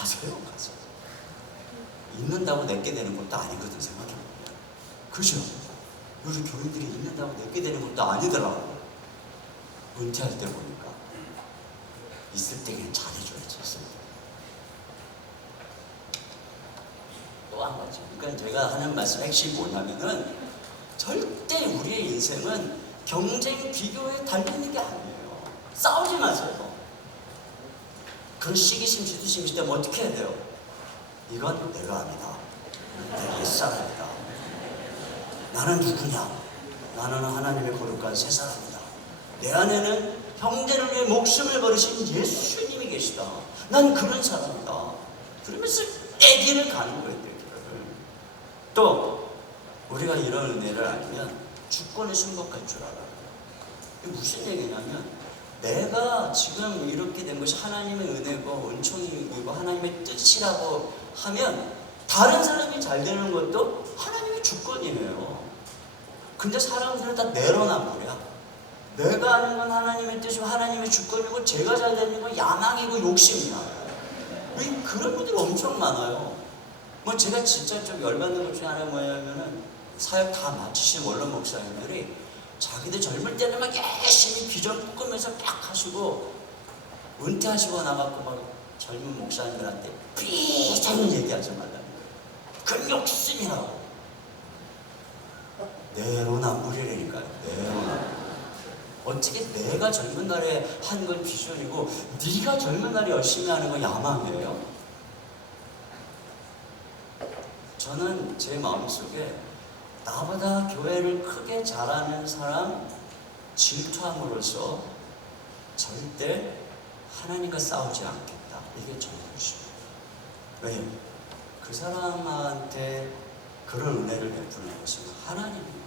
가세요. 가서 있는다고 내게 되는 것도 아니거든 생각해보면. 그죠? 우리 교인들이 있는다고 내게 되는 것도 아니더라고. 은퇴할 때 보니까 있을 때 그냥 잘해줘야지. 있을 때. 또 한 가지. 그러니까 제가 하는 말씀 핵심이 뭐냐면은 절대 우리의 인생은 경쟁 비교에 달리는 게 아니에요. 싸우지 마세요. 그런 시기심 시두심 시되면 어떻게 해야 돼요? 이건 내가 아니다. 내가 옛사람이다. 나는 누구냐? 나는 하나님의 거룩한 새 사람이다. 내 안에는 형제를 위해 목숨을 버리신 예수님이 계시다. 난 그런 사람이다. 그러면서 내 길을 가는 거예요. 내 길을. 또 우리가 이런 은혜를 알면 주권에 순복할 줄 알아요. 이게 무슨 얘기냐면 내가 지금 이렇게 된 것이 하나님의 은혜고 은총이고 하나님의 뜻이라고 하면 다른 사람이 잘 되는 것도 하나님의 주권이에요. 근데 사람들은 다 내로남불이야. 내가 아는 건 하나님의 뜻이고 하나님의 주권이고 제가 잘 되는 건 야망이고 욕심이야. 그런 분들이 엄청 많아요. 뭐 제가 진짜 좀 열받는 것 중에 하나 뭐냐면은 사역 다 마치신 원로 목사님들이 자기들 젊을 때는 막 열심히 비전 꾸면서 막 하시고 은퇴하시고 나가고 막 젊은 목사님들한테 삐져는 얘기하지 말라는 거예요. 그건 욕심이라고. 내로남불이라니까요. 내로남불. 어떻게 내가 젊은 날에 한 건 비전이고 네가 젊은 날에 열심히 하는 건 야망이에요? 저는 제 마음속에 나보다 교회를 크게 잘하는 사람 질투함으로써 절대 하나님과 싸우지 않겠다. 이게 저의 것입니다. 왜요? 그 사람한테 그런 은혜를 베푸는 것은 하나님입니다.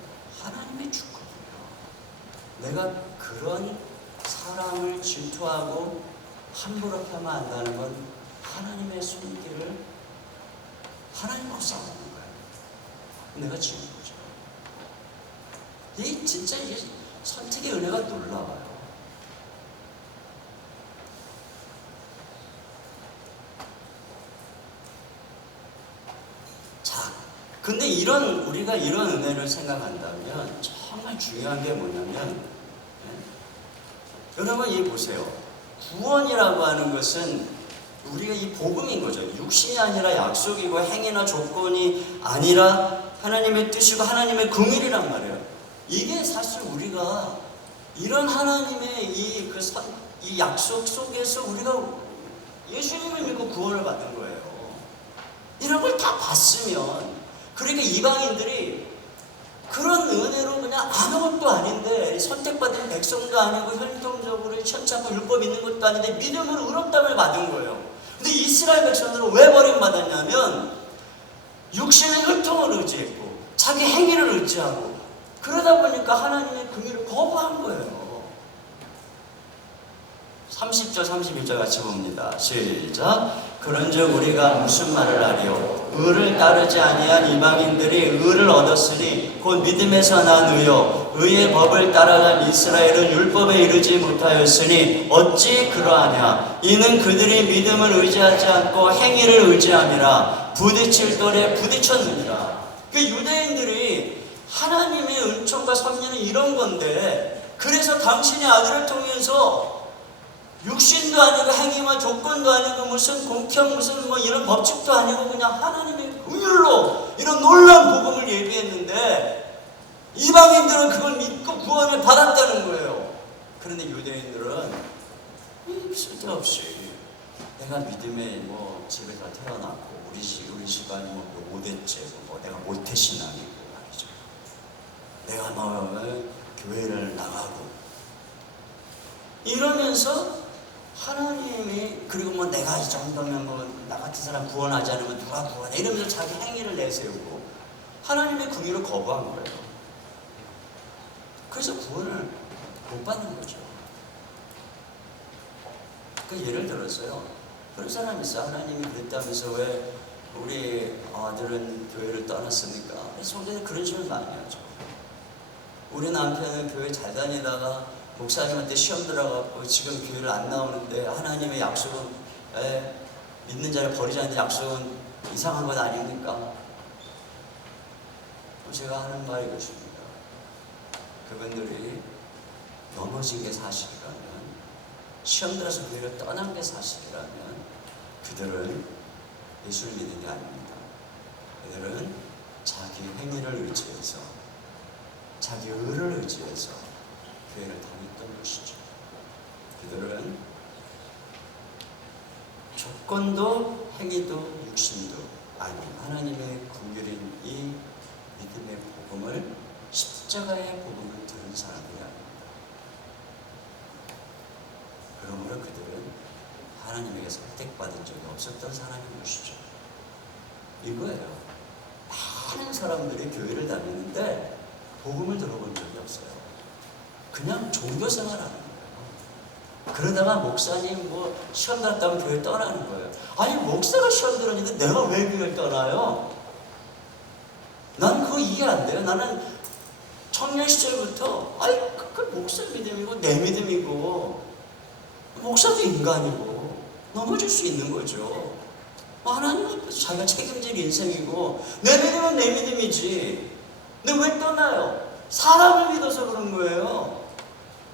하나님의 주권이에요. 내가 그런 사람을 질투하고 함부로 펴면 안다는 건 하나님의 손길을 하나님하고 싸우는 거예요. 내가 지은 거죠. 이 진짜 이게 선택의 은혜가 놀라워요. 자, 근데 우리가 이런 은혜를 생각한다면 정말 중요한 게 뭐냐면, 여러분 이 보세요. 구원이라고 하는 것은 우리가 이 복음인 거죠. 육신이 아니라 약속이고 행위나 조건이 아니라 하나님의 뜻이고 하나님의 긍휼이란 말이에요. 이게 사실 우리가 이런 하나님의 이 약속 속에서 우리가 예수님을 믿고 구원을 받은 거예요. 이런 걸 다 봤으면, 그러니까 이방인들이 그런 은혜로 그냥 아무것도 아닌데 선택받은 백성도 아니고 혈통적으로 천차고 율법 있는 것도 아닌데 믿음으로 의롭다함을 받은 거예요. 근데 이스라엘 백성들은 왜 버림받았냐면 육신의 혈통을 의지했고 자기 행위를 의지하고 그러다 보니까 하나님의 긍휼을 거부한 거예요. 30절 31절 같이 봅니다. 시작. 그런즉 우리가 무슨 말을 하리요? 의를 따르지 아니한 이방인들이 의를 얻었으니 곧 믿음에서 난 의요 의의 법을 따라간 이스라엘은 율법에 이르지 못하였으니 어찌 그러하냐? 이는 그들이 믿음을 의지하지 않고 행위를 의지함이라 부딪힐 돌에 부딪혔느니라. 그 유대인들이 하나님의 은총과 섭리는 이런 건데, 그래서 당신의 아들을 통해서 육신도 아니고 행위와 조건도 아니고 무슨 공평 무슨 뭐 이런 법칙도 아니고 그냥 하나님의 긍휼로 이런 놀라운 복음을 예비했는데 이방인들은 그걸 믿고 구원을 받았다는 거예요. 그런데 유대인들은 쓸데없이 내가 믿음의 뭐 집에서 태어났고 우리 집안이 뭐 5대째고 뭐 내가 모태신앙이고 말이죠. 내가 뭐 교회를 나가고 이러면서 하나님이, 그리고 뭐 내가 이 정도면 뭐 나 같은 사람 구원하지 않으면 누가 구원해 이러면서 자기 행위를 내세우고 하나님의 긍휼을 거부한 거예요. 그래서 구원을 못 받는 거죠. 그 예를 들었어요. 그런 사람이 있어. 하나님이 그랬다면서 왜 우리 아들은 교회를 떠났습니까? 성경에 그런 질문 많이 하죠. 우리 남편은 교회 잘 다니다가 목사님한테 시험 들어가고 지금 교회를 안 나오는데 하나님의 약속은 믿는 자를 버리자는 약속은 이상한 것 아닙니까? 제가 하는 말이 이것입니다. 그분들이 넘어진 게 사실이라면, 시험 들어서 교회를 떠난 게 사실이라면 그들은 예수를 믿는 게 아닙니다. 그들은 자기 행위를 의지해서, 자기 의를 의지해서 교회를 다녔던 것이죠. 그들은 조건도 행위도 육신도 아닌 하나님의 긍휼인 이 믿음의 복음을, 십자가의 복음을 들은 사람들이 아닙니다. 그러므로 그들은 하나님에게 선택받은 적이 없었던 사람인 것이죠. 이거예요. 많은 사람들이 교회를 다니는데 복음을 들어본 적이 없어요. 그냥 종교생활하는 거예요. 그러다가 목사님 뭐 시험 갔다면 교회 떠나는 거예요. 아니 목사가 시험 들었는데 내가 왜 교회를 떠나요? 난 그거 이해 안 돼요. 나는 청년 시절부터 그 목사 믿음이고 내 믿음이고, 목사도 인간이고 넘어질 수 있는 거죠. 하나님 앞에서 자기가 책임질 인생이고, 내 믿음은 내 믿음이지. 근데 왜 떠나요? 사람을 믿어서 그런 거예요.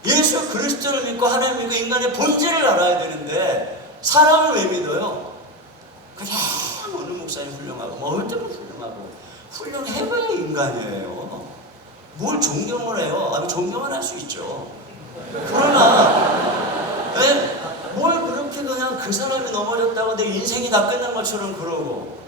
예수 그리스도를 믿고 하나님 믿고 인간의 본질을 알아야 되는데 사람을 왜 믿어요? 그냥 어느 목사님 훌륭하고 뭐 어떤 훌륭하고, 훌륭해봐야 인간이에요. 뭘 존경을 해요? 아니 존경은 할 수 있죠. 그러나 뭘 그렇게 그냥 그 사람이 넘어졌다고 내 인생이 다 끝난 것처럼 그러고,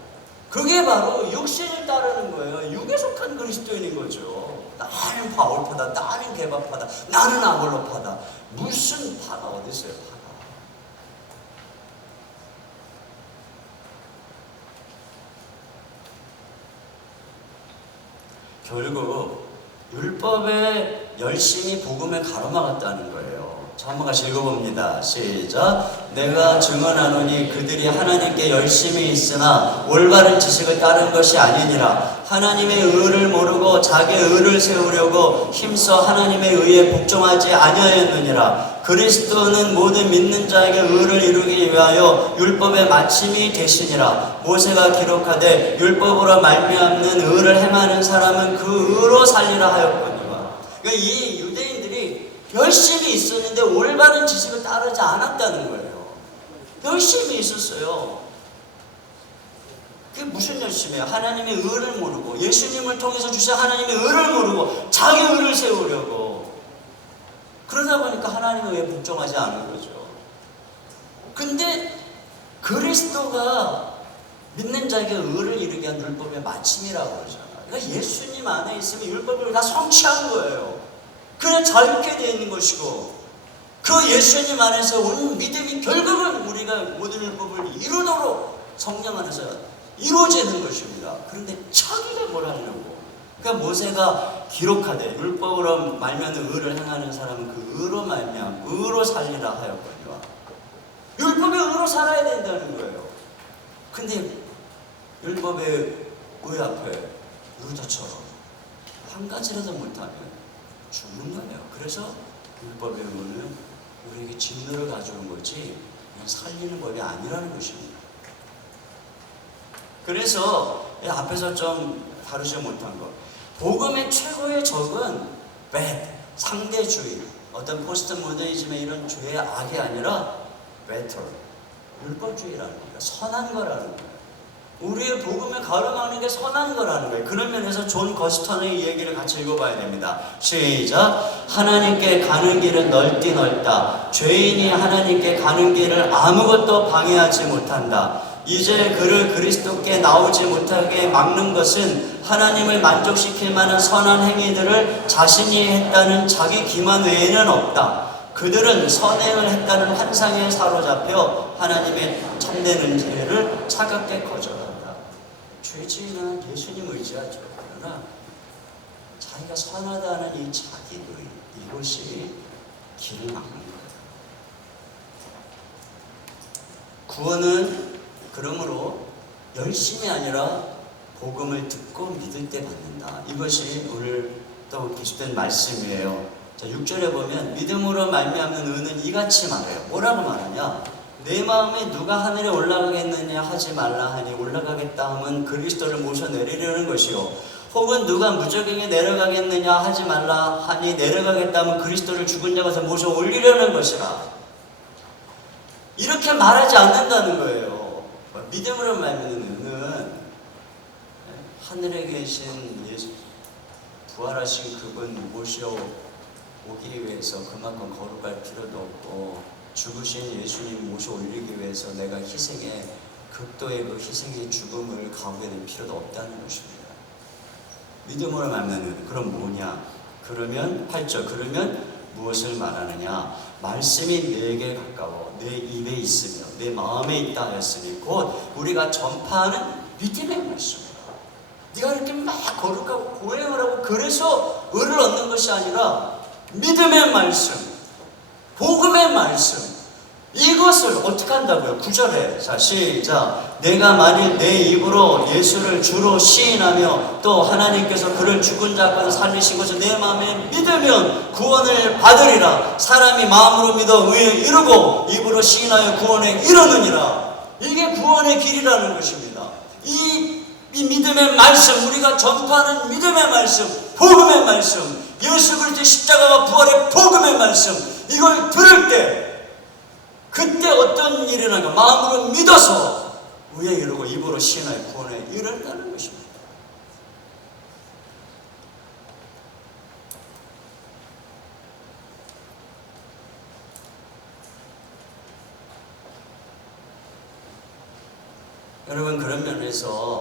그게 바로 육신을 따르는 거예요. 육에 속한 그리스도인인 거죠. 나는 바울파다, 나는 개바파다, 나는 아볼로파다. 무슨 파가 어디 있어요, 파가. 결국 율법에 열심히 복음을 가로막았다는 거예요. 자, 한번 같이 읽어봅니다. 시작. 내가 증언하노니 그들이 하나님께 열심히 있으나 올바른 지식을 따른 것이 아니니라. 하나님의 의를 모르고 자기의 의를 세우려고 힘써 하나님의 의에 복종하지 아니하였느니라. 그리스도는 모든 믿는 자에게 의를 이루기 위하여 율법의 마침이 되시니라. 모세가 기록하되 율법으로 말미암는 의를 행하는 사람은 그 의로 살리라 하였거니와. 그러니까 이 유대인들이 열심히 있었는데 올바른 지식을 따르지 않았다는 거예요. 열심히 있었어요. 그게 무슨 열심이에요? 하나님의 의를 모르고, 예수님을 통해서 주신 하나님의 의를 모르고 자기 의를 세우려고, 그러다 보니까 하나님의 의에 복종하지 않은 거죠. 근데 그리스도가 믿는 자에게 의를 이루게 한 율법의 마침이라고 그러잖아요. 그러니까 예수님 안에 있으면 율법을 다 성취한 거예요. 그냥 자유케 되어 있는 것이고, 그 예수님 안에서 온 믿음이 결국은 우리가 모든 율법을 이루도록 성령 안에서 이루어지는 것입니다. 그런데 자기가 뭘 하려고? 그러니까 모세가 기록하되 율법으로 말미암는 의를 행하는 사람은 그 의로 말미암 의로 살리라 하였거니와. 율법의 의로 살아야 된다는 거예요. 근데 율법의 의 앞에 유다처럼 한 가지라도 못하면 죽는 거예요. 그래서 율법의 의는 우리에게 진노를 가져온 거지 그냥 살리는 법이 아니라는 것입니다. 그래서 앞에서 좀 다루지 못한 것, 복음의 최고의 적은 bad, 상대주의, 어떤 포스트 모더니즘의 이런 죄의 악이 아니라 better, 율법주의라는 거예요. 선한 거라는 거예요. 우리의 복음을 가로막는 게 선한 거라는 거예요. 그런 면에서 존 거스턴의 얘기를 같이 읽어봐야 됩니다. 시작. 하나님께 가는 길은 넓디 넓다. 죄인이 하나님께 가는 길을 아무것도 방해하지 못한다. 이제 그를 그리스도께 나오지 못하게 막는 것은 하나님을 만족시킬 만한 선한 행위들을 자신이 했다는 자기 기만 외에는 없다. 그들은 선행을 했다는 환상에 사로잡혀 하나님의 참된 은혜를 차갑게 거절한다. 죄지인은 예수님 의지하죠. 그러나 자기가 선하다는 이 자기의 이것이 길을 막는 거예요. 구원은 그러므로 열심이 아니라 복음을 듣고 믿을 때 받는다. 이것이 오늘 또 계속된 말씀이에요. 자, 6절에 보면 믿음으로 말미암는 의는 이같이 말해요. 뭐라고 말하냐? 내 마음에 누가 하늘에 올라가겠느냐 하지 말라 하니 올라가겠다 하면 그리스도를 모셔 내리려는 것이요, 혹은 누가 무저갱에 내려가겠느냐 하지 말라 하니 내려가겠다 하면 그리스도를 죽은 자 가서 모셔 올리려는 것이라. 이렇게 말하지 않는다는 거예요. 믿음으로 말하는 하늘에 계신 예수, 부활하신 그분 모셔 오기 위해서 그만큼 거룩할 필요도 없고, 죽으신 예수님 모셔 올리기 위해서 내가 희생의 극도의 그 희생의 죽음을 가고야 될 필요도 없다는 것입니다. 믿음으로 말하면 그럼 뭐냐? 그러면 8절, 그러면 무엇을 말하느냐? 말씀이 내게 가까워 내 입에 있으며 내 마음에 있다 하였으니 곧 우리가 전파하는 믿음의 말씀이다. 네가 이렇게 막 거룩하고 고행을 하고 그래서 의를 얻는 것이 아니라 믿음의 말씀, 복음의 말씀, 이것을 어떻게 한다고요? 9절에 자 시작. 내가 만일 내 입으로 예수를 주로 시인하며 또 하나님께서 그를 죽은 자 가운데 살리신 것을 내 마음에 믿으면 구원을 받으리라. 사람이 마음으로 믿어 의에 이르고 입으로 시인하여 구원에 이르느니라. 이게 구원의 길이라는 것입니다. 이 믿음의 말씀, 우리가 전파하는 믿음의 말씀, 복음의 말씀, 예수 그리스도의 십자가와 부활의 복음의 말씀, 이걸 들을 때 그때 어떤 일이 일어나가? 마음으로 믿어서 의에 이르고 입으로 시인하여 구원에 이른다는 것입니다. 여러분, 그런 면에서